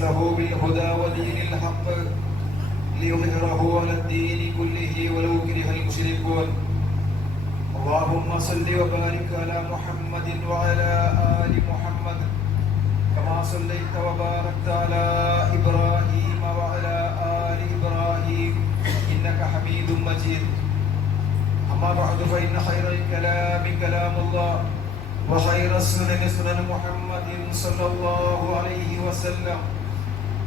أرسله بالهدى ودين الحق ليظهره على الدين كله ولو كره المشركون. اللهم صل وبارك على محمد وعلى آل محمد كما صليت وباركت على إبراهيم وعلى آل إبراهيم إنك حميد مجيد. أما بعد فإن خير الكلام كلام الله وخير السنن سنن محمد صلى الله عليه وسلم.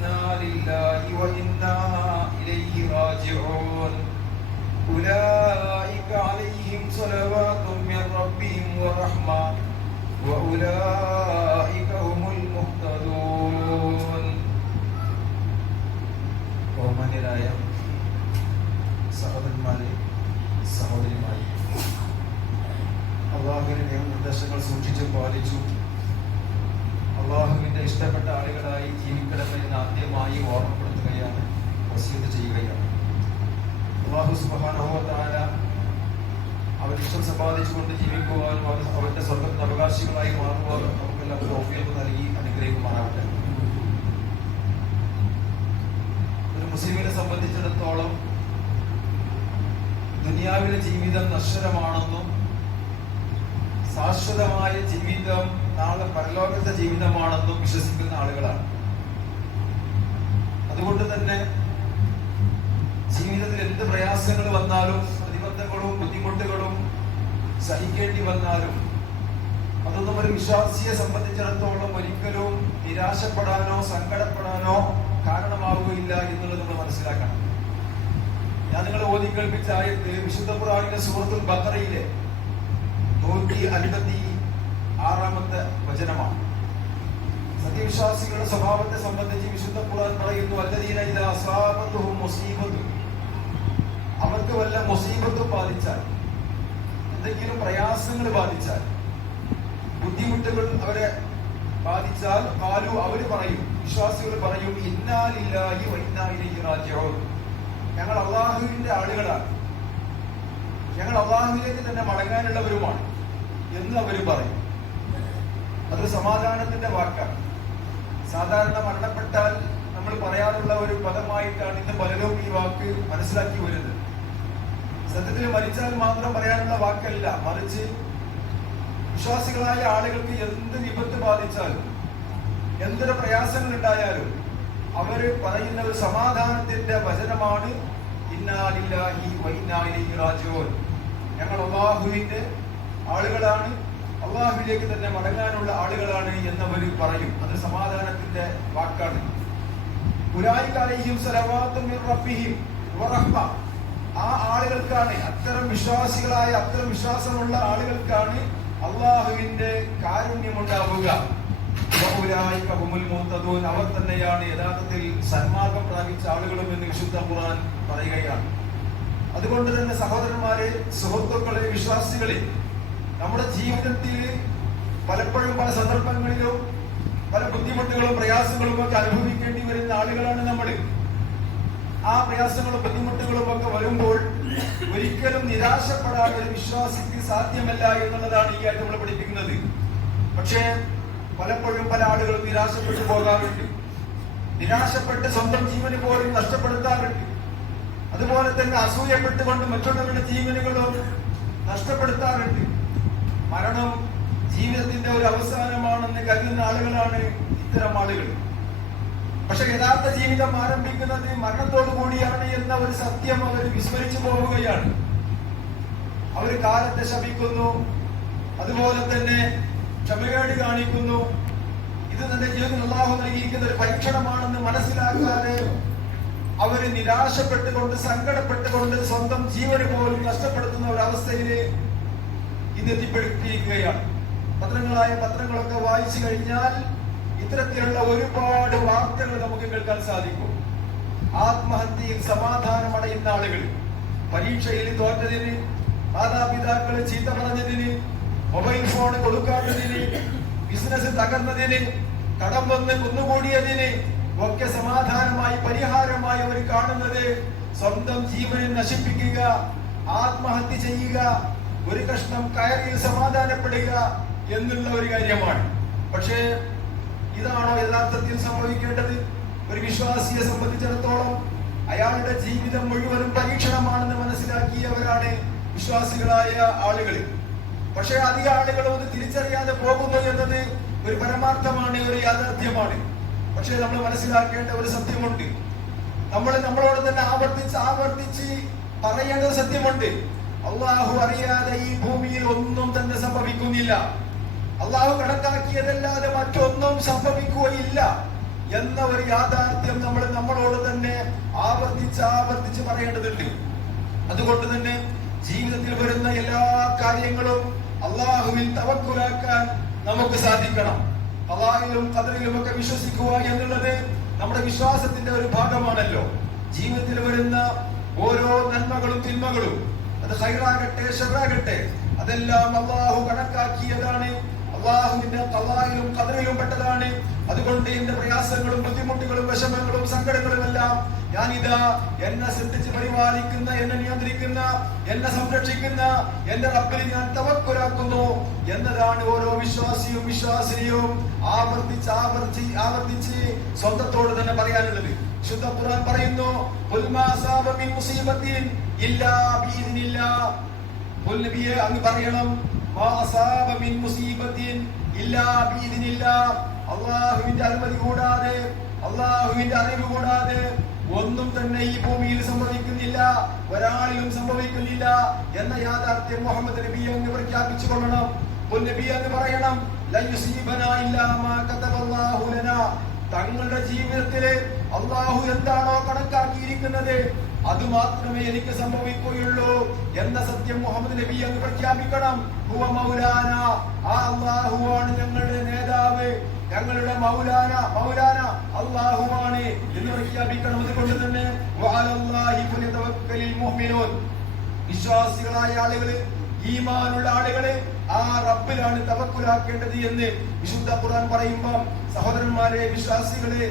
إنا لله وإنا إليه راجعون أولئك عليهم صلوات من ربهم ورحمة وأولئك هم المهتدون ബഹുമാന്യരായ സഹോദരന്മാരെ സഹോദരിമാരെ അള്ളാഹുവിന്റെ നിയമനിർദ്ദേശങ്ങൾ സൂക്ഷിച്ചു പാലിച്ചു അള്ളാഹുവിന്റെ ഇഷ്ടപ്പെട്ട ആളുകളായി ജീവിക്കണമെന്ന് ആദ്യമായി ഓർമ്മപ്പെടുത്തുകയാണ് വസീത് ചെയ്യുകയാണ്. അള്ളാഹു സുബാനഹോത്താല അവർ ഇഷ്ടം സമ്പാദിച്ചുകൊണ്ട് ജീവിക്കുവാനും അവർ അവരുടെ സ്വന്തം അവകാശികളായി മാറുവാനും നമുക്കെല്ലാം തോഫിയൊക്കെ നൽകി അനുഗ്രഹിക്കുമാറാവട്ടെ ഒരു മുസ്ലിമിനെ സംബന്ധിച്ചിടത്തോളം ദുനിയാവിലെ ജീവിതം നശ്വരമാണെന്നും ശാശ്വതമായ ജീവിതം നാളെ പരലോകത്തെ ജീവിതമാണെന്നും വിശ്വസിക്കുന്ന ആളുകളാണ്. അതുകൊണ്ട് തന്നെ ജീവിതത്തിൽ എന്ത് പ്രയാസങ്ങൾ വന്നാലും പ്രതിബന്ധങ്ങളും ബുദ്ധിമുട്ടുകളും സഹിക്കേണ്ടി വന്നാലും അതൊന്നും ഒരു വിശ്വാസിയെ സംബന്ധിച്ചിടത്തോളം ഒരിക്കലും നിരാശപ്പെടാനോ സങ്കടപ്പെടാനോ കാരണമാവുകയില്ല എന്നുള്ളത് നമ്മൾ മനസ്സിലാക്കണം. ഞാൻ നിങ്ങളെ ഓതി കേൾപ്പിച്ച ആയത്ത് വിശുദ്ധ ഖുർആനിലെ സൂറത്തുൽ ബഖറയിലെ നൂറ്റി അൻപത്തി ആറാമത്തെ വചനമാണ്. സത്യവിശ്വാസികളുടെ സ്വഭാവത്തെ സംബന്ധിച്ച് വിശുദ്ധ ഖുർആൻ പറയുന്നു അല്ലദീന അവർക്ക് വല്ല മുസീബത്തും ബാധിച്ചാൽ എന്തെങ്കിലും പ്രയാസങ്ങൾ ബാധിച്ചാൽ ബുദ്ധിമുട്ടുകൾ അവരെ ബാധിച്ചാൽ കാലു അവർ പറയും വിശ്വാസികൾ പറയും ഇന്നാലില്ലായി റാജിഊൻ. ഞങ്ങൾ അള്ളാഹുവിന്റെ ആളുകളാണ്. ഞങ്ങൾ അള്ളാഹുവിലേക്ക് തന്നെ മടങ്ങാനുള്ളവരുമാണ് എന്ന് അവർ പറയും. അതൊരു സമാധാനത്തിന്റെ വാക്കാണ്. സാധാരണ മരണപ്പെട്ടാൽ നമ്മൾ പറയാറുള്ള ഒരു പദമായിട്ടാണ് ഇന്ന് പലരും ഈ വാക്ക് മനസ്സിലാക്കി വരുന്നത്. സത്യത്തിൽ മരിച്ചാൽ മാത്രം പറയാനുള്ള വാക്കല്ല മറിച്ച് വിശ്വാസികളായ ആളുകൾക്ക് എന്ത് വിപത്ത് ബാധിച്ചാലും എന്തൊരു പ്രയാസങ്ങൾ ഉണ്ടായാലും അവർ പറയുന്ന ഒരു സമാധാനത്തിന്റെ വചനമാണ് ഇന്നാലില്ലാഹി വൈനാലി റാജിഊൻ. ഞങ്ങൾ അള്ളാഹുവിന്റെ ആളുകളാണ് അള്ളാഹുവിലേക്ക് തന്നെ മടങ്ങാനുള്ള ആളുകളാണ് എന്നവർ പറയും. അത് സമാധാനത്തിന്റെ വാക്കാണ്. ആ ആളുകൾക്കാണ് അത്തരം വിശ്വാസികളായ അത്തരം വിശ്വാസമുള്ള ആളുകൾക്കാണ് അള്ളാഹുവിന്റെ കാരുണ്യമുണ്ടാവുക. അവർ തന്നെയാണ് യഥാർത്ഥത്തിൽ സന്മാർഗം പ്രാപിച്ച ആളുകളും എന്ന് വിശുദ്ധ ഖുർആൻ പറയുകയാണ്. അതുകൊണ്ട് തന്നെ സഹോദരന്മാരെ സുഹൃത്തുക്കളെ വിശ്വാസികളെ നമ്മുടെ ജീവിതത്തിൽ പലപ്പോഴും പല സന്ദർഭങ്ങളിലും പല ബുദ്ധിമുട്ടുകളും പ്രയാസങ്ങളും ഒക്കെ അനുഭവിക്കേണ്ടി വരുന്ന ആളുകളാണ് നമ്മൾ. ആ പ്രയാസങ്ങളും ബുദ്ധിമുട്ടുകളും ഒക്കെ വരുമ്പോൾ ഒരിക്കലും നിരാശപ്പെടാതെ വിശ്വാസിക്ക് സാധ്യമല്ല എന്നുള്ളതാണ് ഈ ആയിട്ട് നമ്മൾ പഠിപ്പിക്കുന്നത്. പക്ഷേ പലപ്പോഴും പല ആളുകളും നിരാശപ്പെട്ടു പോകാറുണ്ട്. നിരാശപ്പെട്ട് സ്വന്തം ജീവന് പോലും നഷ്ടപ്പെടുത്താറുണ്ട്. അതുപോലെ തന്നെ അസൂയപ്പെട്ടുകൊണ്ട് മറ്റുള്ളവരുടെ ജീവനുകളും നഷ്ടപ്പെടുത്താറുണ്ട്. മരണം ജീവിതത്തിന്റെ ഒരു അവസാനമാണെന്ന് കരുതുന്ന ആളുകളാണ് ഇത്തരം ആളുകൾ. പക്ഷെ യഥാർത്ഥ ജീവിതം ആരംഭിക്കുന്നത് മരണത്തോടു കൂടിയാണ് എന്ന ഒരു സത്യം അവർ വിസ്മരിച്ചു പോവുകയാണ്. അവർ കാലത്തെ ശപിക്കുന്നു അതുപോലെ തന്നെ ക്ഷമകേട് കാണിക്കുന്നു. ഇത് തന്റെ ജീവിതത്തിൽ അള്ളാഹു നൽകിയിരിക്കുന്ന ഒരു പരീക്ഷണമാണെന്ന് മനസ്സിലാക്കാതെ അവർ നിരാശപ്പെട്ടുകൊണ്ട് സങ്കടപ്പെട്ടുകൊണ്ട് സ്വന്തം ജീവന് പോലും നഷ്ടപ്പെടുത്തുന്ന ഒരവസ്ഥയിൽ ഇന്ന് എത്തിപ്പെടുത്തിയിരിക്കുകയാണ് പത്രങ്ങളായ പത്രങ്ങളൊക്കെ വായിച്ചു കഴിഞ്ഞാൽ ഇത്തരത്തിലുള്ള ഒരുപാട് വാർത്തകൾ നമുക്ക് കേൾക്കാൻ സാധിക്കും. ആത്മഹത്യയിൽ സമാധാനം അടയുന്ന ആളുകൾ പരീക്ഷയിൽ തോറ്റതിന് മാതാപിതാക്കളെ ചീത്ത പറഞ്ഞതിന് മൊബൈൽ ഫോൺ കൊടുക്കാത്തതിന് ബിസിനസ് തകർന്നതിന് കടം വന്ന് കുന്നുകൂടിയതിന് ഒക്കെ സമാധാനമായി പരിഹാരമായി അവർ കാണുന്നത് സ്വന്തം ജീവനെ നശിപ്പിക്കുക ആത്മഹത്യ ചെയ്യുക ഒരു കഷ്ണം കയറി സമാധാനപ്പെടുക എന്നുള്ള ഒരു കാര്യമാണ്. പക്ഷേ ഇതാണോ യഥാർത്ഥത്തിൽ സംഭവിക്കേണ്ടത്? ഒരു വിശ്വാസിയെ സംബന്ധിച്ചിടത്തോളം അയാളുടെ ജീവിതം മുഴുവനും പരീക്ഷണമാണെന്ന് മനസ്സിലാക്കിയവരാണ് വിശ്വാസികളായ ആളുകൾ പക്ഷേ അധിക ആളുകൾ ഒന്ന് തിരിച്ചറിയാതെ പോകുന്നു എന്നത് ഒരു പരമാർത്ഥമാണ് ഒരു യാഥാർത്ഥ്യമാണ്. പക്ഷേ നമ്മൾ മനസ്സിലാക്കേണ്ട ഒരു സത്യമുണ്ട്. നമ്മൾ നമ്മളോട് തന്നെ ആവർത്തിച്ച് ആവർത്തിച്ച് പറയേണ്ട സത്യമുണ്ട്. അള്ളാഹു അറിയാതെ ഈ ഭൂമിയിൽ ഒന്നും തന്നെ സംഭവിക്കുന്നില്ല. അള്ളാഹു കണക്കാക്കിയതല്ലാതെ മറ്റൊന്നും സംഭവിക്കുകയില്ല എന്ന ഒരു യാഥാർത്ഥ്യം നമ്മൾ നമ്മളോട് തന്നെ ആവർത്തിച്ച് ആവർത്തിച്ച് പറയേണ്ടതുണ്ട്. അതുകൊണ്ട് തന്നെ ജീവിതത്തിൽ വരുന്ന എല്ലാ കാര്യങ്ങളും അള്ളാഹുവിൽ തവക്കുലാക്കാൻ നമുക്ക് സാധിക്കണം. അള്ളാഹിലും കതറിലും ഒക്കെ വിശ്വസിക്കുക എന്നുള്ളത് നമ്മുടെ വിശ്വാസത്തിന്റെ ഒരു ഭാഗമാണല്ലോ. ജീവിതത്തിൽ വരുന്ന ഓരോ നന്മകളും തിന്മകളും അത് ഹൈറാകട്ടെ ഷെറാകട്ടെ അതെല്ലാം അള്ളാഹു കണക്കാക്കിയതാണ്. അള്ളാഹുവിന്റെ കലായിലും കതിരിലും പെട്ടതാണ്. അതുകൊണ്ട് എന്റെ പ്രയാസങ്ങളും ബുദ്ധിമുട്ടുകളും വിഷമങ്ങളും സങ്കടങ്ങളും എല്ലാം ഞാൻ ഞാനിതാ എന്നെ ശ്രദ്ധിച്ച് പരിപാലിക്കുന്ന എന്നെ നിയന്ത്രിക്കുന്ന എന്നെ സംരക്ഷിക്കുന്ന എന്റെ റബ്ബിൽ ഞാൻ തവക്കുലാക്കുന്നു എന്നതാണ് ഓരോ വിശ്വാസിയും വിശ്വാസിനിയും ആവർത്തിച്ച് ആവർത്തി ആവർത്തിച്ച് സ്വന്തത്തോട് തന്നെ പറയാനുള്ളത്. ശുദ്ധ ഖുർആൻ പറയുന്നു "ഖുൽ മിൻ മുസീബത്തിൻ ഇല്ലാ ബിഇദ്നില്ലാ. ഖുൽ നബിയെ അങ്ങ് പറയണം "മാ മിൻ മുസീബത്തിൻ ഇല്ലാ ബിഇദ്നില്ലാ. അല്ലാഹുവിന്റെ അനുമതി കൂടാതെ അല്ലാഹുവിന്റെ അറിവ് കൂടാതെ ഒന്നും തന്നെ ഈ ഭൂമിയിൽ സംഭവിക്കുന്നില്ല ഒരാളിലും സംഭവിക്കുന്നില്ല എന്ന യാഥാർത്ഥ്യം മുഹമ്മദ് നബി അങ്ങ് പ്രഖ്യാപിച്ചു കൊള്ളണം നബി അങ്ങ് പറയണം. തങ്ങളുടെ ജീവിതത്തിൽ അള്ളാഹു എന്താണോ കണക്കാക്കിയിരിക്കുന്നത്? അത് മാത്രമേ എനിക്ക് സംഭവിക്കുകയുള്ളൂ എന്ന സത്യം മുഹമ്മദ് നബി അങ്ങ് പ്രഖ്യാപിക്കണം. ഹുവ ആ ഞങ്ങളുടെ നേതാവ്. ഞങ്ങളുടെ മൗലാന മൗലാന അള്ളാഹുവാണ് എന്ന് പ്രഖ്യാപിക്കണം. അതുകൊണ്ട് തന്നെ വിശ്വാസികളായ ആളുകൾ ഈമാനുള്ള ആളുകൾ ആ റബ്ബിലാണ് തവക്കുലാക്കേണ്ടത് എന്ന് വിശുദ്ധ ഖുർആൻ പറയുമ്പോൾ സഹോദരന്മാരെ വിശ്വാസികളെ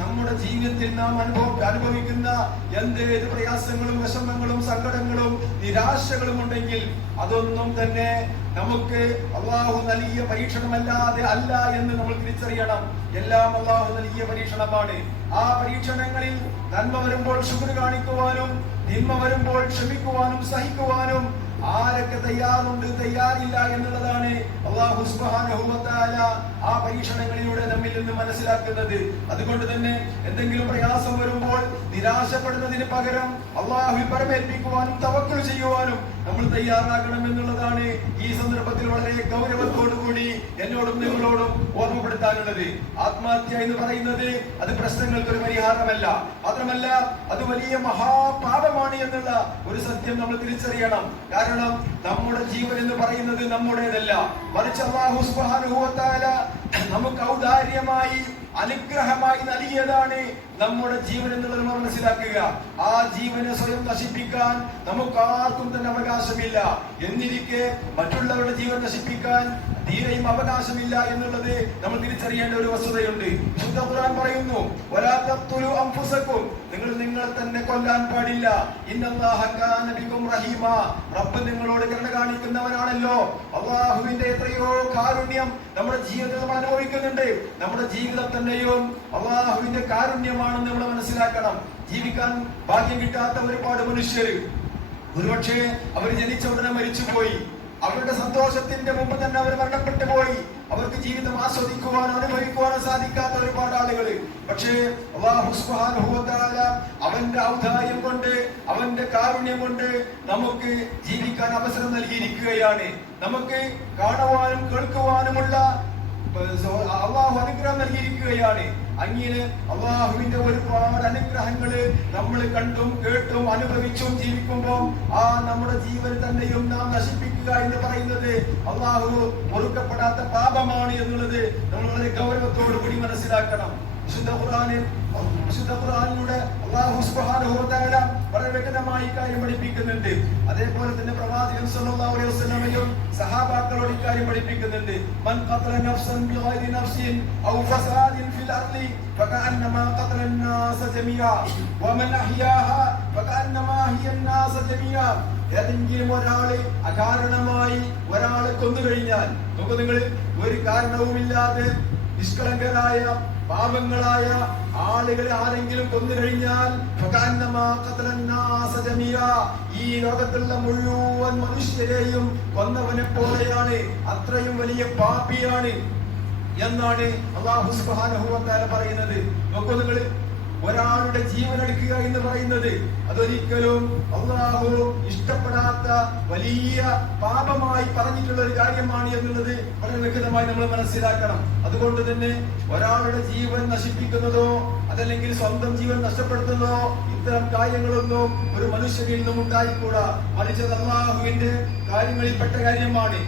നമ്മുടെ ജീവിതത്തിൽ നാം അനുഭവം അനുഭവിക്കുന്ന എന്തേത് പ്രയാസങ്ങളും വിഷമങ്ങളും സങ്കടങ്ങളും നിരാശകളും ഉണ്ടെങ്കിൽ അതൊന്നും തന്നെ നമുക്ക് അള്ളാഹു നൽകിയ പരീക്ഷണമല്ലാതെ അല്ല എന്ന് നമ്മൾ തിരിച്ചറിയണം. എല്ലാം അള്ളാഹു നൽകിയ പരീക്ഷണമാണ്. ആ പരീക്ഷണങ്ങളിൽ നന്മ വരുമ്പോൾ ശുക്ർ കാണിക്കുവാനും നിന്മ വരുമ്പോൾ ക്ഷമിക്കുവാനും സഹിക്കുവാനും ആരൊക്കെ തയ്യാറുണ്ട് തയ്യാറില്ല എന്നുള്ളതാണ് അള്ളാഹു ആ പരീക്ഷണങ്ങളിലൂടെ നമ്മിൽ നിന്ന് മനസ്സിലാക്കുന്നത്. അതുകൊണ്ട് തന്നെ എന്തെങ്കിലും പ്രയാസം വരുമ്പോൾ നിരാശപ്പെടുന്നതിന് പകരം അള്ളാഹു പരമേൽപ്പിക്കുവാനും തവക്കൽ ചെയ്യുവാനും നമ്മൾ തയ്യാറാകണം എന്നുള്ളതാണ് ഈ സന്ദർഭത്തിൽ വളരെ ഗൗരവത്തോടുകൂടി എന്നോടും നിങ്ങളോടും ഓർമ്മപ്പെടുത്താനുള്ളത്. ആത്മഹത്യ എന്ന് പറയുന്നത് അത് പ്രശ്നങ്ങൾക്ക് ഒരു പരിഹാരമല്ല. മാത്രമല്ല അത് വലിയ മഹാപാപമാണ് എന്നുള്ള ഒരു സത്യം നമ്മൾ തിരിച്ചറിയണം. കാരണം നമ്മുടെ ജീവൻ എന്ന് പറയുന്നത് നമ്മുടേതല്ല. മറിച്ച് അള്ളാഹു തആല നമുക്ക് ഔദാര്യമായി അനുഗ്രഹമായി നൽകിയതാണ് നമ്മുടെ ജീവൻ എന്നുള്ളത് നമ്മൾ മനസ്സിലാക്കുക. ആ ജീവനെ സ്വയം നശിപ്പിക്കാൻ നമുക്ക് ആർക്കും തന്നെ അവകാശമില്ല. എന്നിരിക്കെ മറ്റുള്ളവരുടെ ജീവൻ നശിപ്പിക്കാൻ തീരെയും അവകാശമില്ല എന്നുള്ളത് നമ്മൾ തിരിച്ചറിയേണ്ട ഒരു വസ്തുതയുണ്ട്. ശുദ്ധ ഖുർആൻ പറയുന്നു "വലാ തഖ്തുലു അൻഫുസക്കും. നിങ്ങൾ നിങ്ങളെ തന്നെ കൊല്ലാൻ പാടില്ല. ഇന്നല്ലാഹ കാന ബികും റഹീമ. റബ്ബ് നിങ്ങളോട് കരുണ കാണിക്കുന്നവനാണല്ലോ. അള്ളാഹുവിന്റെ എത്രയോ കാരുണ്യം നമ്മുടെ ജീവിതത്തിൽ നമ്മൾ അനുഭവിക്കുന്നുണ്ട്. നമ്മുടെ ജീവിതം തന്നെയും അള്ളാഹുവിന്റെ കാരുണ്യമാണെന്ന് നമ്മൾ മനസ്സിലാക്കണം. ജീവിക്കാൻ ഭാഗ്യം കിട്ടാത്ത ഒരുപാട് മനുഷ്യർ. ഒരുപക്ഷെ അവർ ജനിച്ച ഉടനെ മരിച്ചുപോയി. അവരുടെ സന്തോഷത്തിന്റെ മുമ്പ് തന്നെ അവർ മരണപ്പെട്ടു പോയി. അവർക്ക് ജീവിതം ആസ്വദിക്കുവാനോ അനുഭവിക്കുവാനോ സാധിക്കാത്ത ഒരുപാട് ആളുകൾ പക്ഷേ അവന്റെ ഔദാര്യം കൊണ്ട് അവന്റെ കാരുണ്യം കൊണ്ട് നമുക്ക് ജീവിക്കാൻ അവസരം നൽകിയിരിക്കുകയാണ്. നമുക്ക് കാണുവാനും കേൾക്കുവാനുമുള്ള അള്ളാഹു അനുഗ്രഹം നൽകിയിരിക്കുകയാണ്. അങ്ങനെ അള്ളാഹുവിന്റെ ഒരുപാട് അനുഗ്രഹങ്ങൾ നമ്മൾ കണ്ടും കേട്ടും അനുഭവിച്ചും ജീവിക്കുമ്പോൾ ആ നമ്മുടെ ജീവൻ തന്നെയും നാം നശിപ്പിക്കുക എന്ന് പറയുന്നത് അള്ളാഹു പൊറുക്കപ്പെടാത്ത പാപമാണ് എന്നുള്ളത് നമ്മൾ വളരെ ഗൗരവത്തോടു കൂടി മനസ്സിലാക്കണം. വിശുദ്ധ ഖുർആനിൽ വിശുദ്ധ ഖുർആനിലൂടെ അല്ലാഹു സുബ്ഹാനഹു വ തആല വളരെ വ്യക്തമായി കാര്യം പഠിപ്പിക്കുന്നുണ്ട് അതേപോലെ തന്നെ പ്രവാചകൻ സല്ലല്ലാഹു അലൈഹി വസല്ലമയും സഹാബാക്കളോട് ഇക്കാര്യം പഠിപ്പിക്കുന്നുണ്ട് മൻ ഖതല നഫ്സൻ ബിഗൈരി നഫ്സിൻ ഔ ഫസാദിൻ ഫിൽ അർളി فكأنما قتل الناس جميعا ومن أحياها فكأنما أحيا الناس جميعا ഏതെങ്കിലും ഒരാള് അകാരണമായി ഒരാളെ കൊന്നു കഴിഞ്ഞാൽ നോക്കൂ നിങ്ങൾ ഒരു കാരണവുമില്ലാതെ നിഷ്കളങ്കരായ പാപങ്ങളായ ആളുകളെ ആരെങ്കിലും കൊന്നു കഴിഞ്ഞാൽ. ഈ ലോകത്തുള്ള മുഴുവൻ മനുഷ്യരെയും കൊന്നവനെ പോലെയാണ്. അത്രയും വലിയ പാപിയാണ് എന്നാണ് അള്ളാഹു വ തആല പറയുന്നത്. നോക്കൂ നിങ്ങൾ ഒരാളുടെ ജീവൻ എടുക്കുക എന്ന് പറയുന്നത് അതൊരിക്കലും അള്ളാഹു ഇഷ്ടപ്പെടാത്ത വലിയ പാപമായി പറഞ്ഞിട്ടുള്ള ഒരു കാര്യമാണ് എന്നുള്ളത് വളരെ വ്യക്തമായി നമ്മൾ മനസ്സിലാക്കണം. അതുകൊണ്ട് തന്നെ ഒരാളുടെ ജീവൻ നശിപ്പിക്കുന്നതോ അതല്ലെങ്കിൽ സ്വന്തം ജീവൻ നഷ്ടപ്പെടുത്തുന്ന ഇത്തരം കാര്യങ്ങളൊന്നും ഒരു മനുഷ്യനിൽ നിന്നും ഉണ്ടായിക്കൂടാ. മറിച്ചത് അള്ളാഹുവിന്റെ കാര്യങ്ങളിൽപ്പെട്ട കാര്യമാണ്.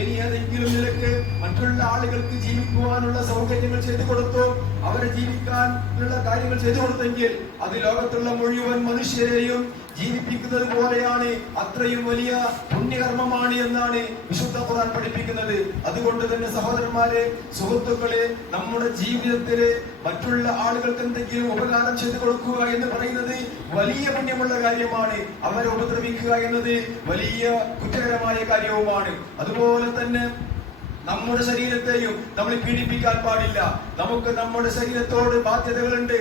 ഇനി ഏതെങ്കിലും നിലയ്ക്ക് മറ്റുള്ള ആളുകൾക്ക് ജീവിക്കുവാനുള്ള സൗകര്യങ്ങൾ ചെയ്തു കൊടുത്തു അവരെ ജീവിക്കാൻ ഉള്ള കാര്യങ്ങൾ ചെയ്തു കൊടുത്തെങ്കിൽ അത് ലോകത്തുള്ള മുഴുവൻ മനുഷ്യരെയും ജീവിപ്പിക്കുന്നത് പോലെയാണ്. അത്രയും വലിയ പുണ്യകർമ്മമാണ് എന്നാണ് വിശുദ്ധ ഖുർആൻ പഠിപ്പിക്കുന്നത്. അതുകൊണ്ട് തന്നെ സഹോദരന്മാരെ സുഹൃത്തുക്കളെ നമ്മുടെ ജീവിതത്തിൽ മറ്റുള്ള ആളുകൾക്ക് എന്തെങ്കിലും ഉപകാരം ചെയ്തു കൊടുക്കുക എന്ന് പറയുന്നത് വലിയ പുണ്യമുള്ള കാര്യമാണ്. അവരെ ഉപദ്രവിക്കുക എന്നത് വലിയ കുറ്റകരമായ കാര്യവുമാണ്. അതുപോലെ തന്നെ നമ്മുടെ ശരീരത്തെയും നമ്മൾ പീഡിപ്പിക്കാൻ പാടില്ല. നമുക്ക് നമ്മുടെ ശരീരത്തോട് ബാധ്യതകളുണ്ട്.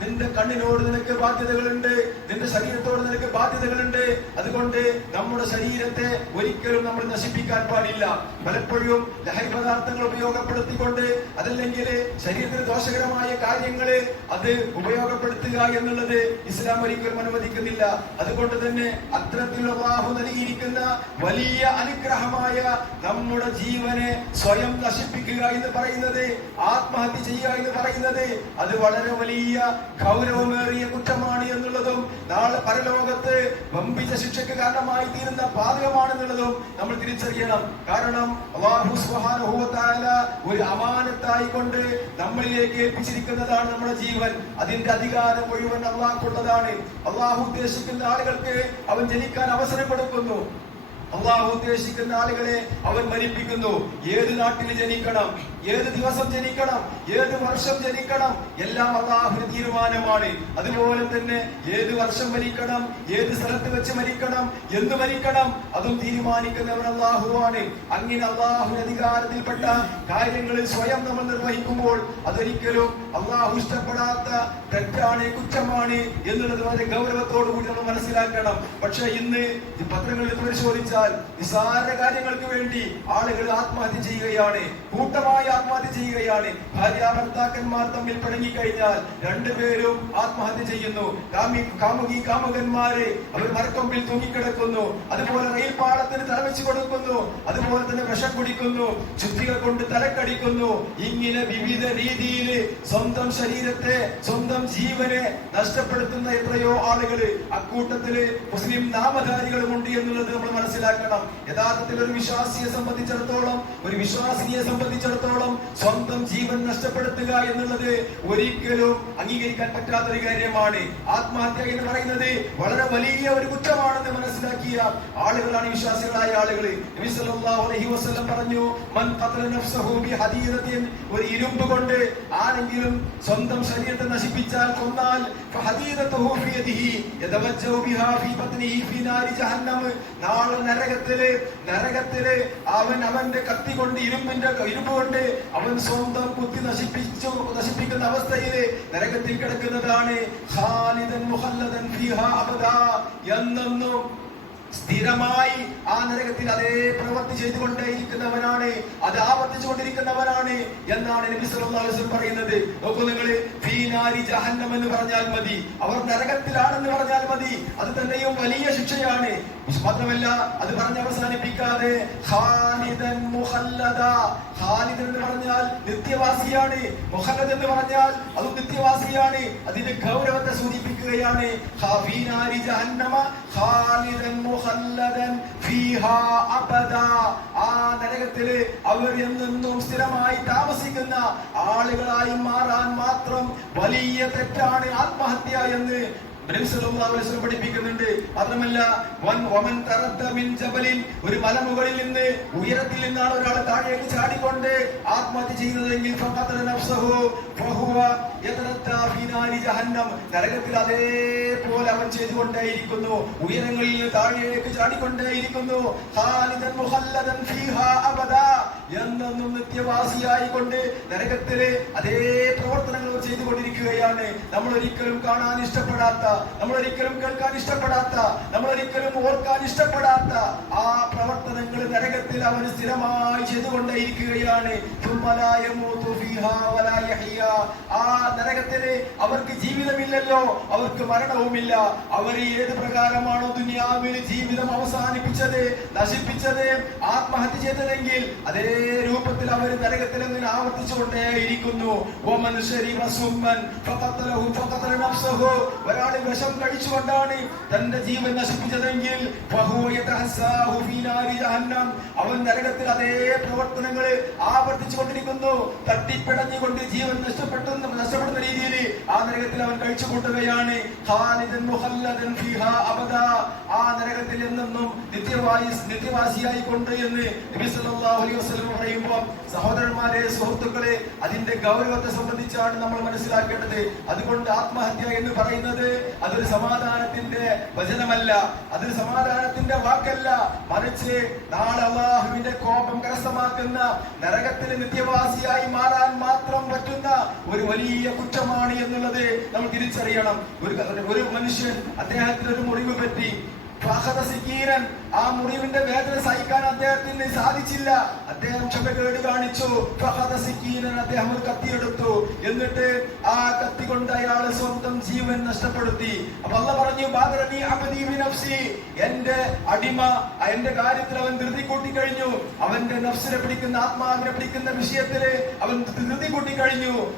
നിന്റെ കണ്ണിനോട് നിനക്ക് ബാധ്യതകളുണ്ട്. നിന്റെ ശരീരത്തോട് നിനക്ക് ബാധ്യതകളുണ്ട്. അതുകൊണ്ട് നമ്മുടെ ശരീരത്തെ ഒരിക്കലും നമ്മൾ നശിപ്പിക്കാൻ പാടില്ല. പലപ്പോഴും ലഹരി പദാർത്ഥങ്ങൾ ഉപയോഗപ്പെടുത്തിക്കൊണ്ട് അതല്ലെങ്കിൽ ശരീരത്തിന് ദോഷകരമായ കാര്യങ്ങൾ അത് ഉപയോഗപ്പെടുത്തുക എന്നുള്ളത് ഇസ്ലാം ഒരിക്കലും അനുവദിക്കുന്നില്ല. അതുകൊണ്ട് തന്നെ അത്തരത്തിലുള്ള നൽകിയിരിക്കുന്ന വലിയ അനുഗ്രഹമായ നമ്മുടെ ജീവനെ സ്വയം നശിപ്പിക്കുക എന്ന് പറയുന്നത് ആത്മഹത്യ ചെയ്യുക എന്ന് പറയുന്നത് അത് വളരെ വലിയ ഗൗരവമേറിയ കുറ്റമാണ് എന്നുള്ളതും നാളെ പരലോകത്ത് വമ്പിച്ച ശിക്ഷയ്ക്ക് കാരണമായി തീരുന്ന പാതകമാണെന്നുള്ളതും നമ്മൾ തിരിച്ചറിയണം. കാരണം ഒരു അമാനത്തായി കൊണ്ട് നമ്മളിലേക്ക് ഏൽപ്പിച്ചിരിക്കുന്നതാണ് നമ്മുടെ ജീവൻ. അതിന്റെ അധികാരം മുഴുവൻ അള്ളാഹുള്ളതാണ് അള്ളാഹു ഉദ്ദേശിക്കുന്ന ആളുകൾക്ക് അവൻ ജനിക്കാൻ അവസരം കൊടുക്കുന്നു അള്ളാഹു ഉദ്ദേശിക്കുന്ന ആളുകളെ അവൻ മരിപ്പിക്കുന്നു. ഏത് നാട്ടിൽ ജനിക്കണം? ഏത് ദിവസം ജനിക്കണം? ഏത് വർഷം ജനിക്കണം? എല്ലാം അള്ളാഹുവിന് തീരുമാനമാണ്. അതുപോലെ തന്നെ ഏത് വർഷം മരിക്കണം? ഏത് സ്ഥലത്ത് വെച്ച് മരിക്കണം? എന്ന് മരിക്കണം? അതും തീരുമാനിക്കുന്നവൻ അള്ളാഹുവാണ് അങ്ങനെ അള്ളാഹുവിന് അധികാരത്തിൽപ്പെട്ട കാര്യങ്ങളിൽ സ്വയം നമ്മൾ നിർവഹിക്കുമ്പോൾ അതൊരിക്കലും അള്ളാഹു ഇഷ്ടപ്പെടാത്ത തെറ്റാണ് കുറ്റമാണ് എന്നുള്ളത് വളരെ ഗൗരവത്തോടു കൂടി നമ്മൾ മനസ്സിലാക്കണം. പക്ഷെ ഇന്ന് പത്രങ്ങളിൽ പരിശോധിച്ചാൽ നിസ്സാര കാര്യങ്ങൾക്ക് വേണ്ടി ആളുകൾ ആത്മഹത്യ ചെയ്യുകയാണ്. കൂട്ടമായി ആത്മഹത്യ ചെയ്യുകയാണ്. ഭാര്യ ഭർത്താക്കന്മാർ തമ്മിൽ പിണങ്ങി കഴിഞ്ഞാൽ രണ്ടുപേരും ആത്മഹത്യ ചെയ്യുന്നു. കാമി കാമുകി കാമുകന്മാരെ അവർ മരക്കൊമ്പിൽ തൂങ്ങിക്കിടക്കുന്നു. അതുപോലെ റെയിൽ പാളത്തിന് തലവെച്ച് കൊടുക്കുന്നു. അതുപോലെ തന്നെ വിഷം കുടിക്കുന്നു. ചുറ്റികൾ കൊണ്ട് തലക്കടിക്കുന്നു. ഇങ്ങനെ വിവിധ രീതിയിൽ സ്വന്തം ശരീരത്തെ സ്വന്തം ജീവനെ നഷ്ടപ്പെടുത്തുന്ന എത്രയോ ആളുകൾ അക്കൂട്ടത്തിൽ മുസ്ലിം നാമധാരികളും ഉണ്ട് എന്നുള്ളത് നമ്മൾ മനസ്സിലാക്കണം. യഥാർത്ഥത്തിൽ ഒരു വിശ്വാസിയെ സംബന്ധിച്ചിടത്തോളം ഒരു വിശ്വാസിനിയെ സംബന്ധിച്ചിടത്തോളം സ്വന്തം ജീവൻ നഷ്ടപ്പെടുത്തുക എന്നുള്ളത് ഒരിക്കലും അംഗീകരിക്കാൻ പറ്റാത്ത ഒരു കാര്യമാണ്. ആത്മഹത്യ എന്ന് പറയുന്നത് വളരെ വലിയ ഒരു കുറ്റമാണെന്ന് മനസ്സിലാക്കിയ ആളുകളാണ് വിശ്വാസികളായ ആളുകൾ പറഞ്ഞു ഒരു ഇരുമ്പ് കൊണ്ട് ആരെങ്കിലും സ്വന്തം ശരീരത്തെ നശിപ്പിച്ചാൽ കൊന്നാൽ നാളെ നരകത്തിൽ നരകത്തിൽ അവൻ അവന്റെ കത്തി കൊണ്ട് ഇരുമ്പിന്റെ ഇരുമ്പ് കൊണ്ട് അവൻ സ്വന്തം കുത്തി നശിപ്പിച്ചു നശിപ്പിക്കുന്ന അവസ്ഥയിൽ നരകത്തിൽ കിടക്കുന്നതാണ് ഖാലിദൻ സ്ഥിരമായി ആ നരകത്തിൽ അതേ പ്രവൃത്തി ചെയ്തുകൊണ്ടേയിരിക്കുന്നവനാണ് അത് ആവർത്തിച്ചുകൊണ്ടിരിക്കുന്നവനാണ് എന്നാണ് നബി സല്ലല്ലാഹു പറയുന്നത്. നോക്കൂ നിങ്ങൾ ഫീനാരി ജഹന്നം എന്ന് പറഞ്ഞാൽ മതി. അവർ നരകത്തിലാണെന്ന് പറഞ്ഞാൽ മതി. അത് തന്നെയും വലിയ ശിക്ഷയാണ്. മാത്രമല്ല അത് പറഞ്ഞ് അവസാനിപ്പിക്കാതെ ഖാലിദൻ ഖാലിദൻ എന്ന് പറഞ്ഞാൽ നിത്യവാസിയാണ്. മുഹല്ലദ് എന്ന് പറഞ്ഞാൽ അത് നിത്യവാസിയാണ്. അതിന്റെ ഗൗരവത്തെ സൂചിപ്പിക്കുകയാണ് ജഹന്നമ ഖാലിദൻ അബദാ ആ നരകത്തിൽ അവർ എന്നെന്നും സ്ഥിരമായി താമസിക്കുന്ന ആളുകളായി മാറാൻ മാത്രം വലിയ തെറ്റാണ് ആത്മഹത്യ എന്ന് പഠിപ്പിക്കുന്നുണ്ട്. മാത്രമല്ല ഒരു മലമുകളിൽ നിന്ന് ഉയരത്തിൽ നിന്നാണ് ഒരാൾ താഴേക്ക് ചാടിക്കൊണ്ട് ആത്മഹത്യ ചെയ്യുന്നതെങ്കിൽ നരകത്തിൽ അതേപോലെ അവൻ ചെയ്തുകൊണ്ടേയിരിക്കുന്നു. ഉയരങ്ങളിൽ നിന്ന് താഴേക്ക് ചാടിക്കൊണ്ടേയിരിക്കുന്നു. എന്നെന്നും നിത്യവാസിയായി കൊണ്ട് നരകത്തിലെ അതേ പ്രവർത്തനങ്ങൾ ചെയ്തുകൊണ്ടിരിക്കുകയാണ്. നമ്മൾ ഒരിക്കലും കാണാൻ ഇഷ്ടപ്പെടാത്ത നമ്മൾ ഒരിക്കലും കേൾക്കാൻ ഇഷ്ടപ്പെടാത്ത നമ്മൾ ഒരിക്കലും ഓർക്കാൻ ഇഷ്ടപ്പെടാത്ത ആ പ്രവർത്തനങ്ങൾ നരകത്തിൽ അവൻ സ്ഥിരമായി ചെയ്തുകൊണ്ടേയിരിക്കുകയാണ്. ആ നരകത്തിന് അവർക്ക് ജീവിതമില്ലല്ലോ അവർക്ക് മരണവുമില്ല. അവർ ഏത് പ്രകാരമാണോ ദുനിയാവിൽ ജീവിതം അവസാനിപ്പിച്ചത് നശിപ്പിച്ചത് ആത്മഹത്യ ചെയ്തതെങ്കിൽ അതേ രൂപത്തിൽ അവർ നരകത്തിൽ നിന്ന് ആവർത്തിച്ചുകൊണ്ടേയിരിക്കുന്നു. ഓ ശരീവ സുമ്മൻ ഫഖത്തലഹു ഫഖത്തല നഫ്സഹു ഒരാൾ വിഷം കഴിച്ചുകൊണ്ടാണ് തന്റെ ജീവൻ നശിപ്പിച്ചതെങ്കിൽ അവൻ നരകത്തിൽ അതേ പ്രവർത്തനങ്ങൾ ആവർത്തിച്ചു കൊണ്ടിരിക്കുന്നു തട്ടിപ്പിടഞ്ഞുകൊണ്ട് ജീവൻ നഷ്ടപ്പെട്ടു നഷ്ടപ്പെടുന്ന രീതിയിൽ ആ നരകത്തിൽ അവൻ കഴിച്ചു കൂട്ടുകയാണ് ആ നരകത്തിൽ എന്നെന്നും നിത്യവായി നിത്യവാസിയായി കൊണ്ട് എന്ന് നബി സല്ലല്ലാഹു അലൈഹി വസല്ലം പറയുമ്പോൾ സഹോദരന്മാരെ സുഹൃത്തുക്കളെ അതിന്റെ ഗൗരവത്തെ സംബന്ധിച്ചാണ് നമ്മൾ മനസ്സിലാക്കേണ്ടത്. അതുകൊണ്ട് ആത്മഹത്യ എന്ന് പറയുന്നത് അതൊരു സമാധാനത്തിന്റെ വചനമല്ല. അതൊരു സമാധാനത്തിന്റെ വാക്കല്ല. മറിച്ച് നാളെ കോപം കരസ്ഥമാക്കുന്ന നരകത്തിന് നിത്യവാസിയായി മാറാൻ മാത്രം പറ്റുന്ന ഒരു വലിയ കുറ്റമാണ് എന്നുള്ളത് നമ്മൾ തിരിച്ചറിയണം. ഒരു ഒരു മനുഷ്യൻ അദ്ദേഹത്തിന് ഒരു മുറിവ് പറ്റി ആ മുറിവിന്റെ വേദന സഹിക്കാൻ അദ്ദേഹത്തിന് സാധിച്ചില്ല. അദ്ദേഹം ക്ഷമകേട് കാണിച്ചു. അദ്ദേഹം ഒരു കത്തിയെടുത്തു. എന്നിട്ട് ആ കത്തി കൊണ്ട് അയാൾ സ്വന്തം ജീവൻ നഷ്ടപ്പെടുത്തി. അപ്പൊ പറഞ്ഞു എന്റെ അടിമ എന്റെ കാര്യത്തിൽ അവൻ ധൃതി കൂട്ടി കഴിഞ്ഞു അവന്റെ നഫ്സിനെ പിടിക്കുന്ന ആത്മാവിനെ പിടിക്കുന്ന വിഷയത്തിൽ അവൻ ധൃതി കൂട്ടി കഴിഞ്ഞു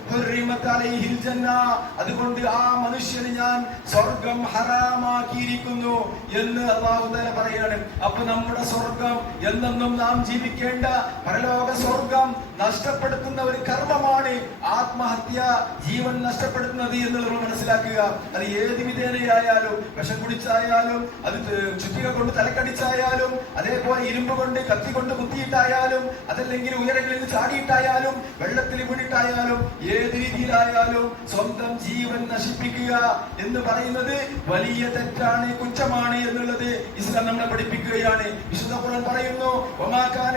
അതുകൊണ്ട് ആ മനുഷ്യന് ഞാൻ സ്വർഗം ഹറാമാക്കിയിരിക്കുന്നു എന്ന് അള്ളാഹു അള്ളാഹുദാന പറയാണ് അപ്പൊ നമ്മുടെ സ്വർഗം എന്നെന്നും നാം ജീവിക്കേണ്ട പരലോക സ്വർഗം നഷ്ടപ്പെടുത്തുന്ന ഒരു കർമ്മമാണ് ആത്മഹത്യ ജീവൻ നഷ്ടപ്പെടുത്തുന്നത് എന്ന് നമ്മൾ മനസ്സിലാക്കുക. അത് ഏത് വിധേനയായാലും വിഷം കുടിച്ചായാലും അത് ചുറ്റിക കൊണ്ട് തലക്കടിച്ചായാലും അതേപോലെ ഇരുമ്പ് കൊണ്ട് കത്തി കൊണ്ട് കുത്തിയിട്ടായാലും അതല്ലെങ്കിൽ ഉയരങ്ങളിൽ ചാടിയിട്ടായാലും വെള്ളത്തിൽ വീണിട്ടായാലും ഏത് രീതിയിലായാലും സ്വന്തം ജീവൻ നശിപ്പിക്കുക എന്ന് പറയുന്നത് വലിയ തെറ്റാണ് കുറ്റമാണ് എന്നുള്ളത് ഇസ്ലാം നമ്മളെ പഠിപ്പിക്കുകയാണ്. വിശുദ്ധ ഖുർആൻ പറയുന്നു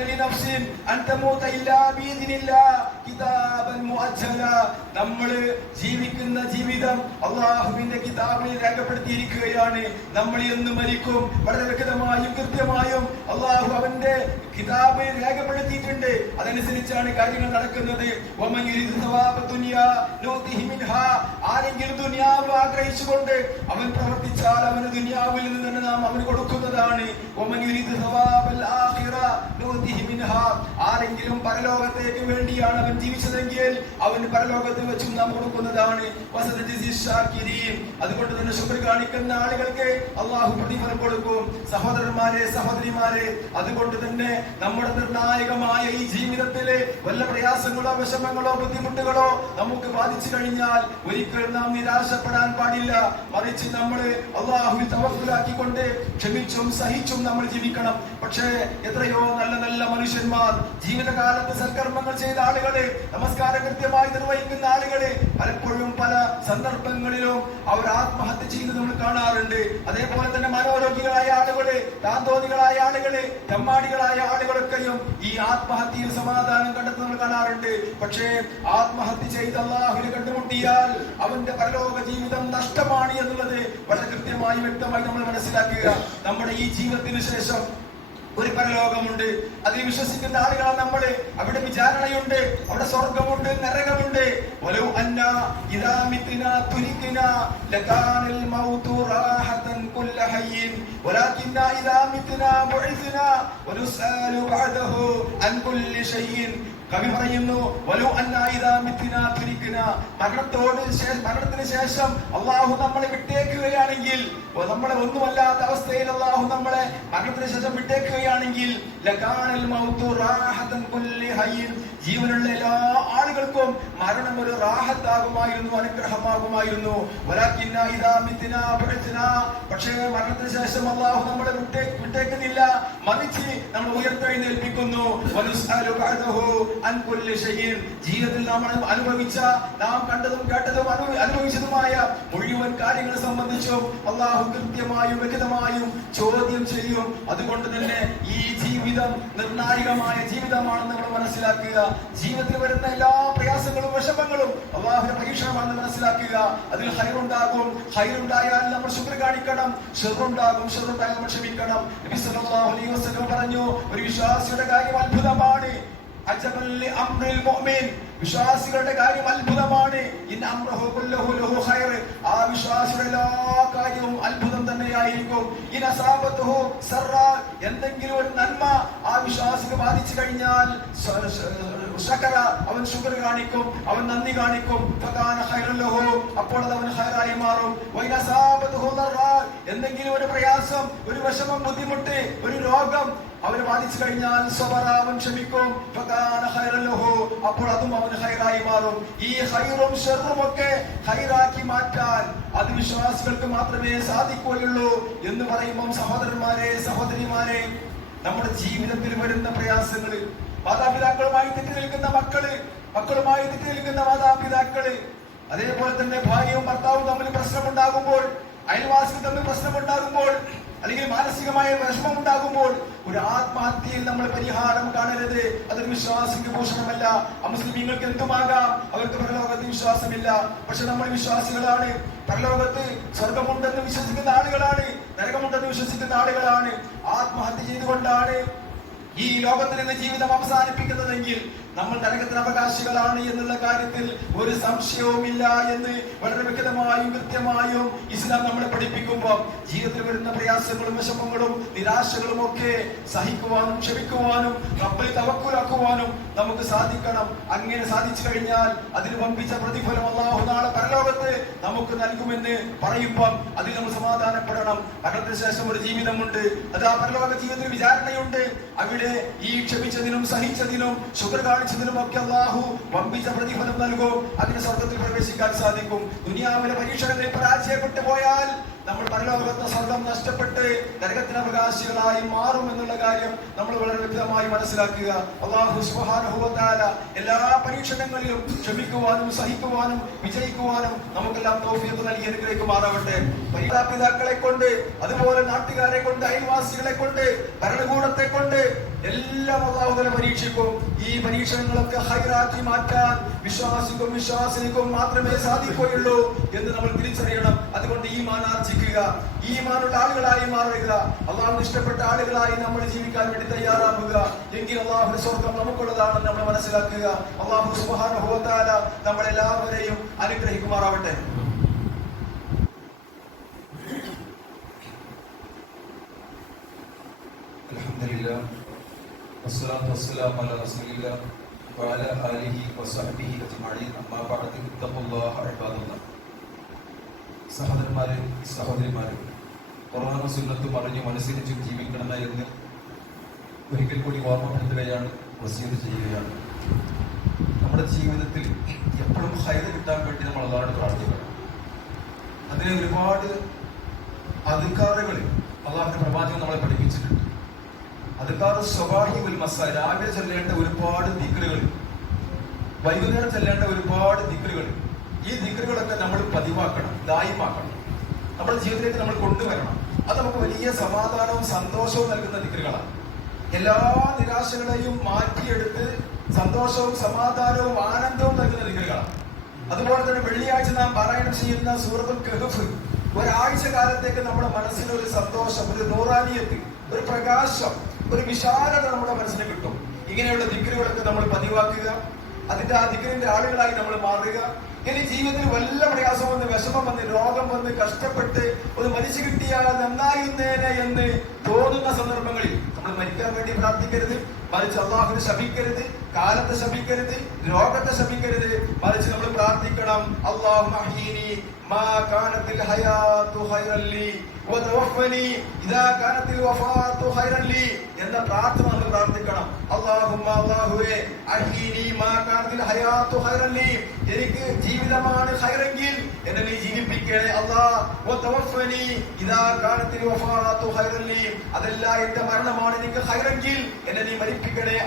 ലിനഫ്സിൻ അൻ തമൂത നമ്മൾ ജീവിക്കുന്ന ജീവിതം അള്ളാഹുവിന്റെ കിതാബിൽ രേഖപ്പെടുത്തിയിരിക്കുകയാണ്. നമ്മൾ എന്ന് മരിക്കും. വളരെ വ്യക്തമായും കൃത്യമായും അള്ളാഹു അവന്റെ കിതാബിൽ രേഖപ്പെടുത്തിയിട്ടുണ്ട്. അതനുസരിച്ചാണ് കാര്യങ്ങൾ നടക്കുന്നത്. ആരെങ്കിലും ദുനിയാവ് ആഗ്രഹിച്ചുകൊണ്ട് അവൻ പ്രവർത്തിച്ചാൽ അവന് ദുനിയാവിൽ നിന്ന് തന്നെ നാം അവന് കൊടുക്കുന്നതാണ്. ആരെങ്കിലും പരലോകത്തേക്ക് വേണ്ടിയാണ് അവൻ ജീവിച്ചതെങ്കിൽ അവന് പരലോകത്ത് വെച്ചും നാം കൊടുക്കുന്നതാണ്. അതുകൊണ്ട് തന്നെ ശുക്ർ കാണിക്കുന്ന ആളുകൾക്ക് അള്ളാഹു പ്രതിഫലം കൊടുക്കും. സഹോദരന്മാരെ സഹോദരിമാരെ അതുകൊണ്ട് തന്നെ നമ്മുടെ നിർണായകമായ ഈ ജീവിതത്തിലെ വല്ല പ്രയാസങ്ങളോ വിഷമങ്ങളോ ബുദ്ധിമുട്ടുകളോ നമുക്ക് ബാധിച്ചു കഴിഞ്ഞാൽ ഒരിക്കലും നാം നിരാശപ്പെടാൻ പാടില്ല. മറിച്ച് നമ്മൾ അള്ളാഹുവിൽ തവക്കുലാക്കിക്കൊണ്ട് ക്ഷമിച്ചും സഹിച്ചും നമ്മൾ ജീവിക്കണം. പക്ഷേ എത്രയോ നല്ല നല്ല മനുഷ്യന്മാർ ജീവിതകാലത്ത് സൽക്കർമ്മങ്ങൾ ചെയ്ത ആളുകളെ നമസ്കാരം കൃത്യമായി നിർവഹിക്കുന്ന ആളുകളെ പലപ്പോഴും പല സന്ദർഭങ്ങളിലും അവർ ആത്മഹത്യ ചെയ്ത് നമ്മൾ കാണാറുണ്ട്. അതേപോലെ തന്നെ മനോരോഗികളായ ആളുകളെ താന്തോതികളായ ആളുകളെ തെമ്മാടികളായ ആളുകളൊക്കെയും ഈ ആത്മഹത്യയിൽ സമാധാനം കണ്ടെത്തുന്നത് നമ്മൾ കാണാറുണ്ട്. പക്ഷേ ആത്മഹത്യ ചെയ്ത് അള്ളാഹുവിനെ കണ്ടുമുട്ടിയാൽ അവന്റെ പരലോക ജീവിതം നഷ്ടമാണ് എന്നുള്ളത് വളരെ കൃത്യമായി വ്യക്തമായി നമ്മൾ മനസ്സിലാക്കുക. നമ്മുടെ ഈ ജീവിതത്തിന് ശേഷം ഒരു പരലോകമുണ്ട്. അതിൽ വിശ്വസിക്കുന്ന ആളുകളാണ് നമ്മൾ. അവിടെ വിചാരണയുണ്ട്. അവിടെ സ്വർഗമുണ്ട് നരകമുണ്ട്. കവി പറയുന്നു മരണത്തോട് മരണത്തിന് ശേഷം അള്ളാഹു നമ്മളെ വിട്ടേക്കുകയാണെങ്കിൽ നമ്മളെ ഒന്നുമല്ലാത്ത അവസ്ഥയിൽ അള്ളാഹു നമ്മളെ മരണത്തിന് ശേഷം വിട്ടേക്കുകയാണെങ്കിൽ ജീവനുള്ള എല്ലാ ആളുകൾക്കും മരണം ഒരു റാഹത്താകുമായിരുന്നു അനുഗ്രഹമാകുമായിരുന്നു. പക്ഷേ മരണത്തിന് ശേഷം അള്ളാഹു നമ്മളെ വിട്ടേ വിട്ടേക്കുന്നില്ല. മറിച്ച് നമ്മൾ ഉയർത്തെഴുന്നേൽപ്പിക്കുന്നു. ജീവിതത്തിൽ നാം അനുഭവിച്ച നാം കണ്ടതും കേട്ടതും അനുഭവിച്ചതുമായ മുഴുവൻ കാര്യങ്ങളെ സംബന്ധിച്ചും അള്ളാഹു കൃത്യമായും വ്യക്തമായും ചോദ്യം ചെയ്യും. അതുകൊണ്ട് തന്നെ ഈ ജീവിതം നിർണായകമായ ജീവിതമാണെന്ന് നമ്മൾ മനസ്സിലാക്കുക. ജീവിതത്തിൽ വരുന്ന എല്ലാ പ്രയാസങ്ങളും വിഷമങ്ങളും അള്ളാഹുവിന്റെ പരീക്ഷണമാണെന്ന് മനസ്സിലാക്കുക. അതിൽ ഹൈറുണ്ടാകും. ഹൈറുണ്ടായാൽ നമ്മൾ ശുക്ര കാണിക്കണം. ഷെറുണ്ടാകും. ഷെറുണ്ടായാൽ നമ്മൾ ക്ഷമിക്കണം. അലൈഹി വസല്ലം പറഞ്ഞു ഒരു വിശ്വാസിയുടെ കാര്യം അത്ഭുതമാണ്. വിശ്വാസികളുടെ കാര്യം അത്ഭുതമാണ്. ആ വിശ്വാസിയുടെ എല്ലാ കാര്യവും അത്ഭുതം തന്നെയായിരിക്കും. എന്തെങ്കിലും ഒരു നന്മ ആ വിശ്വാസിക്ക് ബാധിച്ചു കഴിഞ്ഞാൽ അവൻ ഷുഗർ കാണിക്കും. അവൻ നന്ദി കാണിക്കും. അപ്പോൾ അത് അവൻ ഹൈറായി മാറും. എന്തെങ്കിലും ഒരു പ്രയാസം ഒരു വിഷമം ബുദ്ധിമുട്ട് ഒരു രോഗം അവന് വാദിച്ചു കഴിഞ്ഞാൽ സ്വബറ അവൻ ക്ഷമിക്കും. അപ്പോൾ അതും അവന് ഹൈറായി മാറും. ഈ ഹൈറും ഷെറും ഒക്കെ ഹൈറാക്കി മാറ്റാൻ അത് വിശ്വാസികൾക്ക് മാത്രമേ സാധിക്കുകയുള്ളൂ എന്ന് പറയുമ്പോൾ സഹോദരന്മാരെ സഹോദരിമാരെ നമ്മുടെ ജീവിതത്തിൽ വരുന്ന പ്രയാസങ്ങൾ മാതാപിതാക്കളുമായി തെറ്റി നിൽക്കുന്ന മക്കൾ മക്കളുമായി തെറ്റി നിൽക്കുന്ന മാതാപിതാക്കൾ അതേപോലെ തന്നെ ഭാര്യയും ഭർത്താവും തമ്മിൽ പ്രശ്നമുണ്ടാകുമ്പോൾ അയൽവാസികൾ തമ്മിൽ പ്രശ്നമുണ്ടാകുമ്പോൾ അല്ലെങ്കിൽ മാനസികമായ വിഷമം ഉണ്ടാകുമ്പോൾ ഒരു ആത്മഹത്യയിൽ നമ്മൾ പരിഹാരം കാണരുത്. അതൊരു വിശ്വാസിക്ക് ഭൂഷണമല്ല അമുസ്ലിമീങ്ങൾക്ക് എന്തുമാകാം? അവർക്ക് പരലോകത്ത് വിശ്വാസമില്ല. പക്ഷെ നമ്മൾ വിശ്വാസികളാണ്. പരലോകത്ത് സ്വർഗമുണ്ടെന്ന് വിശ്വസിക്കുന്ന ആളുകളാണ്. നരകമുണ്ടെന്ന് വിശ്വസിക്കുന്ന ആളുകളാണ്. ആത്മഹത്യ ചെയ്തുകൊണ്ടാണ് ഈ ലോകത്തിൽ നിന്ന് ജീവിതം അവസാനിപ്പിക്കുന്നതെങ്കിൽ നമ്മൾ നരകത്തിന് അവകാശികളാണ് എന്നുള്ള കാര്യത്തിൽ ഒരു സംശയവുമില്ല എന്ന് വളരെ വ്യക്തമായും കൃത്യമായും ഇസ്ലാം നമ്മളെ പഠിപ്പിക്കുമ്പോൾ ജീവിതത്തിൽ വരുന്ന പ്രയാസങ്ങളും വിഷമങ്ങളും നിരാശകളും ഒക്കെ സഹിക്കുവാനും ക്ഷമിക്കുവാനും റബ്ബിൽ തവക്കുലാക്കുവാനും നമുക്ക് സാധിക്കണം. അങ്ങനെ സാധിച്ചു കഴിഞ്ഞാൽ അതിന് പമ്പിച്ച പ്രതിഫലം അള്ളാഹു നാളെ പരലോകത്ത് നമുക്ക് നൽകുമെന്ന് പറയുമ്പം അതിൽ നമ്മൾ സമാധാനപ്പെടണം. മരണത്തിന് ശേഷം ഒരു ജീവിതമുണ്ട്. അത് ആ പരലോക ജീവിതത്തിൽ വിചാരണയുണ്ട്. അവിടെ ഈ ക്ഷമിച്ചതിനും സഹിച്ചതിനും ശുക്ർ കാണിച്ചതിനും ഒക്കെ അള്ളാഹു വമ്പിച്ച പ്രതിഫലം നൽകും. അതിന് സ്വർഗത്തിൽ പ്രവേശിക്കാൻ സാധിക്കും. ദുനിയാവിലെ പരീക്ഷകളിൽ പരാജയപ്പെട്ടു പോയാൽ നമ്മൾ പരലോകത്തെ സ്വർഗം നഷ്ടപ്പെട്ട് നരകത്തിന് അവകാശികളായി മാറും എന്നുള്ള കാര്യം നമ്മൾ വളരെ വ്യക്തമായി മനസ്സിലാക്കുക. അള്ളാഹു വ എല്ലാ പരീക്ഷണങ്ങളിലും ക്ഷമിക്കുവാനും സഹിക്കുവാനും വിജയിക്കുവാനും നമുക്കെല്ലാം തൗഫീഖ് നൽകി അനുഗ്രഹിക്കുമാറാവട്ടെ. മാതാപിതാക്കളെ കൊണ്ട് അതുപോലെ നാട്ടുകാരെ കൊണ്ട് അയൽവാസികളെ കൊണ്ട് ഭരണകൂടത്തെ കൊണ്ട് എല്ലാം അള്ളാഹുതല പരീക്ഷിക്കും. ഈ പരീക്ഷണങ്ങളൊക്കെ ഹൈറാക്കി മാറ്റാൻ വിശ്വാസിക്കും വിശ്വാസിനിക്കും മാത്രമേ സാധിക്കുകയുള്ളൂ എന്ന് നമ്മൾ തിരിച്ചറിയണം. അതുകൊണ്ട് ഈ മാൻ ആർജിക്കുക ഈ മാനുള്ള ആളുകളായി മാറുക അള്ളാഹു ഇഷ്ടപ്പെട്ട ആളുകളായി നമ്മൾ ജീവിക്കാൻ വേണ്ടി തയ്യാറാവുക എങ്കിൽ അള്ളാഹു സ്വർഗം നമുക്കുള്ളതാണെന്ന് നമ്മൾ മനസ്സിലാക്കുക അള്ളാഹു സുബാനുഭവത്താല നമ്മളെല്ലാവരെയും അനുഗ്രഹിക്കുമാറാവട്ടെ الحمد لله والصلاة والسلام على رسول الله وعلى آله وصحبه أجمعين أما بعد اتقوا الله عباد الله സഹോദരന്മാരെ സഹോദരിമാരെ കൊറോണ സുന്നത്തും അറിഞ്ഞും അനുസരിച്ചും ജീവിക്കണം എന്ന് ഒരിക്കൽ കൂടി ഓർമ്മപ്പെടുത്തുകയാണ് വസീത് ചെയ്യുകയാണ്. നമ്മുടെ ജീവിതത്തിൽ എപ്പോഴും ഹൈത കിട്ടാൻ വേണ്ടി നമ്മൾ അതാണ് പ്രാർത്ഥിക്കണം. അതിന് ഒരുപാട് അധികാരങ്ങൾ അള്ളാഹിന്റെ പ്രവാചകൻ നമ്മളെ പഠിപ്പിച്ചിട്ടുണ്ട്. അതുക്കാറ് സ്വഭാഹി ഉൽമസ രാവിലെ ചെല്ലേണ്ട ഒരുപാട് ദിക്കറുകൾ വൈകുന്നേരം ചെല്ലേണ്ട ഒരുപാട് ദിക്കറുകൾ ഈ ദിക്കറുകളൊക്കെ നമ്മൾ പതിവാക്കണം ദായിമാക്കണം. നമ്മുടെ ജീവിതത്തിലേക്ക് നമ്മൾ കൊണ്ടുവരണം. അത് നമുക്ക് വലിയ സമാധാനവും സന്തോഷവും നൽകുന്ന ദിക്കറുകളാണ് എല്ലാ നിരാശകളെയും മാറ്റിയെടുത്ത് സന്തോഷവും സമാധാനവും ആനന്ദവും നൽകുന്ന ദിക്കറുകളാണ് അതുപോലെ തന്നെ വെള്ളിയാഴ്ച നാം പാരായണം ചെയ്യുന്ന സൂറത്തുൽ കഹഫ് ഒരാഴ്ച കാലത്തേക്ക് നമ്മുടെ മനസ്സിന് ഒരു സന്തോഷം ഒരു നൂറാനിയത്ത് ഒരു പ്രകാശം ഒരു വിശാലത നമ്മുടെ മനസ്സിന് കിട്ടും. ഇങ്ങനെയുള്ള ദിക്കറുകളൊക്കെ നമ്മൾ പതിവാക്കുക അതിന്റെ ആ ദിക്കറിന്റെ ആളുകളായി നമ്മൾ മാറുക ഇനി ജീവിതത്തിൽ വല്ല പ്രയാസം വന്ന് വിഷമം വന്ന് രോഗം വന്ന് കഷ്ടപ്പെട്ട് ഒന്ന് മരിച്ചു കിട്ടിയാൽ നന്നായിരുന്നേനെ എന്ന് തോന്നുന്ന സന്ദർഭങ്ങളിൽ നമ്മൾ മരിക്കാൻ വേണ്ടി പ്രാർത്ഥിക്കരുത്. മരിച്ച് അള്ളാഹുവിനെ ശപിക്കരുത്. കാലത്തെ ശമിക്കരുത് രോഗത്തെ ശമിക്കരുത് മറിച്ച് നമ്മൾ പ്രാർത്ഥിക്കണം എന്ന പ്രാർത്ഥന നമ്മൾ പ്രാർത്ഥിക്കണം. എനിക്ക് ജീവിതമാണ് ഹൈറെങ്കിൽ എന്നെ നീ ജീവിപ്പിക്കണേ അതല്ല എന്റെ മരണമാണ് എനിക്ക് ഹൈറെങ്കിൽ എന്നെ നീ മരിപ്പിക്കണേ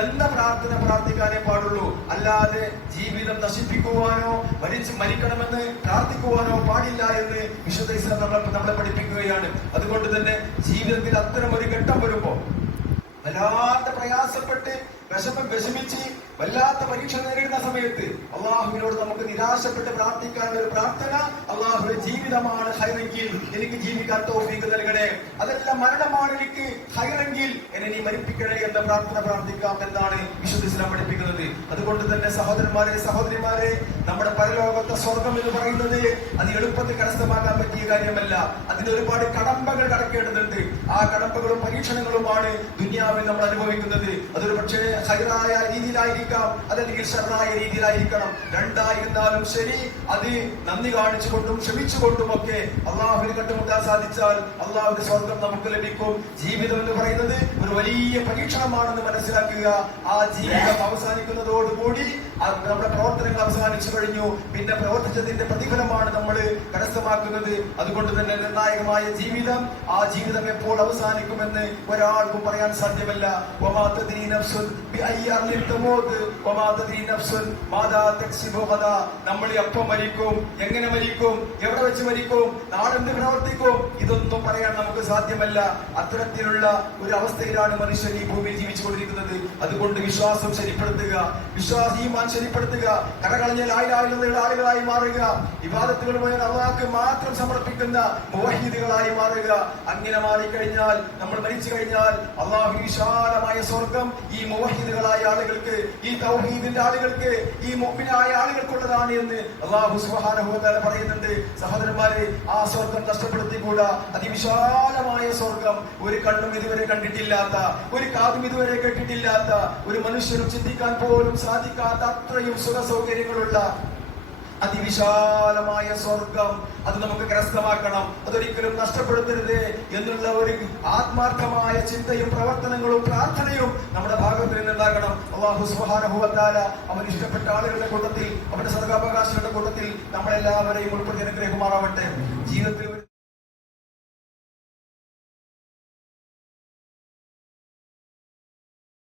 എന്ന പ്രാർത്ഥന പ്രാർത്ഥിക്കാനേ പാടുള്ളൂ. അല്ലാതെ ജീവിതം നശിപ്പിക്കുവാനോ മരിച്ച് മരിക്കണമെന്ന് പ്രാർത്ഥിക്കുവാനോ പാടില്ല എന്ന് വിശുദ്ധ നമ്മളെ നമ്മളെ പഠിപ്പിക്കുകയാണ്. അതുകൊണ്ട് തന്നെ ജീവിതത്തിൽ അത്തരം ഒരു ഘട്ടം വരുമ്പോ വല്ലാത്ത പ്രയാസപ്പെട്ട് വിഷമം വിഷമിച്ച് വല്ലാത്ത പരീക്ഷ നേരിടുന്ന സമയത്ത് അള്ളാഹുവിനോട് നമുക്ക് നിരാശപ്പെട്ട് പ്രാർത്ഥിക്കാനുള്ള ഒരു പ്രാർത്ഥന അള്ളാഹുവിന്റെ ജീവിതമാണ് ഹൈറെങ്കിൽ എനിക്ക് ജീവിക്കാൻ തോഫീക്ക് നൽകണേ. അതല്ല മരണമാണ് എനിക്ക് ഹൈറെങ്കിൽ എന്നെ നീ മരിപ്പിക്കണേ എന്ന പ്രാർത്ഥന പ്രാർത്ഥിക്കാം എന്നാണ് വിശുദ്ധ പഠിപ്പിക്കുന്നത്. അതുകൊണ്ട് തന്നെ സഹോദരന്മാരെ സഹോദരിമാരെ നമ്മുടെ പരലോകത്തെ സ്വർഗം എന്ന് പറയുന്നത് അത് എളുപ്പത്തിൽ കരസ്ഥമാക്കാൻ പറ്റിയ കാര്യമല്ല. അതിന് ഒരുപാട് കടമ്പകൾ കടക്കേണ്ടതുണ്ട് ആ കടമ്പകളും പരീക്ഷണങ്ങളുമാണ് ദുനിയാവിൽ നമ്മൾ അനുഭവിക്കുന്നത്. അതൊരു പക്ഷേ ഹൈറായ രീതിയിലായിരിക്കാം അതല്ലെങ്കിൽ ഷറായ രീതിയിലായിരിക്കണം. രണ്ടായിരുന്നാലും ശരി അത് നന്ദി കാണിച്ചുകൊണ്ടും ക്ഷമിച്ചുകൊണ്ടും ഒക്കെ അള്ളാഹുവിന് കണ്ടുമുട്ടാൻ സാധിച്ചാൽ അള്ളാഹുവിന്റെ സ്വർഗം നമുക്ക് ലഭിക്കും. ജീവിതം എന്ന് പറയുന്നത് ഒരു വലിയ പരീക്ഷണമാണെന്ന് മനസ്സിലാക്കുക. ആ ജീവിതം അവസാനിക്കുന്നതോടുകൂടി നമ്മുടെ പ്രവർത്തനങ്ങൾ അവസാനിച്ചു കഴിഞ്ഞു. പിന്നെ പ്രവർത്തിച്ചതിന്റെ പ്രതിഫലമാണ് നമ്മൾ കരസ്ഥമാക്കുന്നത്. അതുകൊണ്ട് തന്നെ നിർണായകമായ ജീവിതം ആ ജീവിതം എപ്പോൾ അവസാനിക്കുമെന്ന് ഒരാൾക്കും പറയാൻ സാധ്യമല്ല. നമ്മൾ എപ്പം മരിക്കും? എങ്ങനെ മരിക്കും? എവിടെ വെച്ച് മരിക്കും? നാളെ എന്ത് പ്രവർത്തിക്കും? ഇതൊന്നും പറയാൻ നമുക്ക് സാധ്യമല്ല. അത്തരത്തിലുള്ള ഒരു അവസ്ഥയിലാണ് മനുഷ്യൻ ഈ ഭൂമിയിൽ ജീവിച്ചുകൊണ്ടിരിക്കുന്നത്. അതുകൊണ്ട് വിശ്വാസം ശരിപ്പെടുത്തുക. വിശ്വാസ ഈമാൻ ശരിപ്പെടുത്തുക. കരകളഞ്ഞ ആയിരായിരം ആളുകളായി മാറുക. വിവാദത്തുകളുമായി അള്ളാഹ്ക്ക് മാത്രം സമർപ്പിക്കുന്ന മോഹീദുകളായി മാറുക. അങ്ങനെ മാറിക്കഴിഞ്ഞാൽ നമ്മൾ മരിച്ചു കഴിഞ്ഞാൽ അള്ളാഹു വിശാലമായ സ്വർഗം ഈ മോഹീദുകളായ ആളുകൾക്ക് ഈ തൗഹീദിന്റെ ആളുകൾക്ക് ഈ മുഅ്മിനായ ആളുകൾക്കുള്ളതാണ് എന്ന് അള്ളാഹു തആല പറയുന്നുണ്ട്. സഹോദരന്മാരെ ആ സ്വർഗം നഷ്ടപ്പെടുത്തിക്കൂടാ. അതിവിശാലമായ സ്വർഗം ഒരു കണ്ണും ഇതുവരെ കണ്ടിട്ടില്ലാത്ത ഒരു കാതും ഇതുവരെ കേട്ടിട്ടില്ലാത്ത ഒരു മനുഷ്യനും ചിന്തിക്കാൻ പോലും സാധിക്കാത്ത അത്രയും സുഖ സൗകര്യങ്ങളുള്ള അതിവിശാലമായ സ്വർഗം അത് നമുക്ക് കരസ്ഥമാക്കണം. അതൊരിക്കലും നഷ്ടപ്പെടുത്തരുത് എന്നുള്ള ഒരു ആത്മാർത്ഥമായ ചിന്തയും പ്രവർത്തനങ്ങളും പ്രാർത്ഥനയും നമ്മുടെ ഭാഗത്ത് നിന്നുണ്ടാകണം. അള്ളാഹു വ അവൻ ഇഷ്ടപ്പെട്ട ആളുകളുടെ കൂട്ടത്തിൽ അവന്റെ സർഗാവകാശികളുടെ കൂട്ടത്തിൽ നമ്മളെല്ലാവരെയും ഉൾപ്പെടുത്തി അനുഗ്രഹമാറാവട്ടെ ജീവിതത്തിൽ